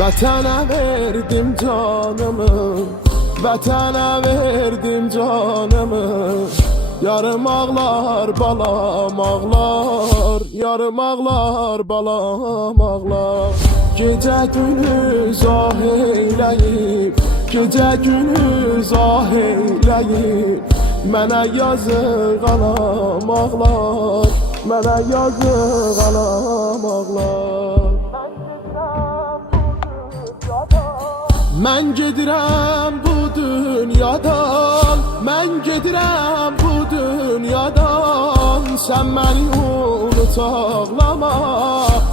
Vətənə verdim canımı, vətənə verdim canımı. Yarım ağlar balam ağlar, yarım ağlar balam ağlar. Gecə gündüz ah eyləyib, gecə gündüz ah eyləyib. Mənə yazıq anam ağlar, mənə yazıq anam ağlar. Mən gedirəm bu dünyadan, mən gedirəm bu dünyadan. Sən məni unut ağlama,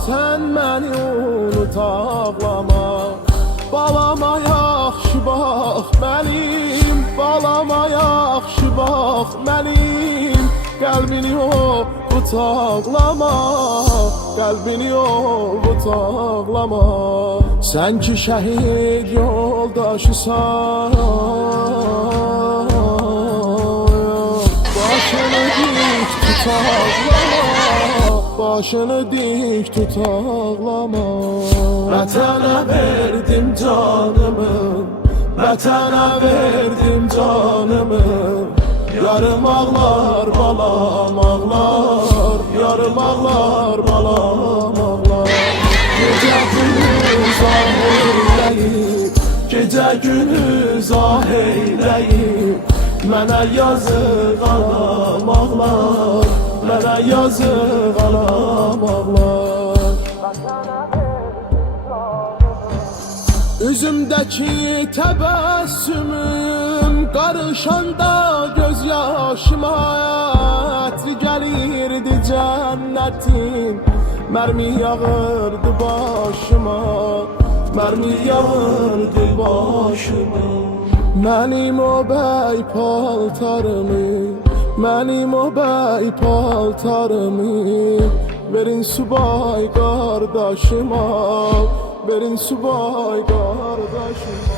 sən məni unut ağlama. Balama yaxşı bax mənim, balama yaxşı bax mənim. Qəlbini ovut ağlama, qəlbini ovut ağlama. Sən ki şəhid yoldaşısan, başını dik tut ağlama, başını dik tut ağlama. Vətənə verdim canımı, vətənə verdim canımı. Yarım ağlar balam ağlar, yarım ağlar balam ağlar. Gecə gündüz ah eyləyib, gecə gündüz ah eyləyib. Mənə yazıq anam ağlar, mənə yazıq anam ağlar. Üzümdəki təbəssümüm qarışanda göz yaşıma. Ətri gəlirdi cənnətin, mərmi yağırdı başıma, mərmi yağırdı başıma. Mənim o bəy paltarımı, mənim o bəy paltarımı verin subay qardaşıma, verin subay qardaşıma.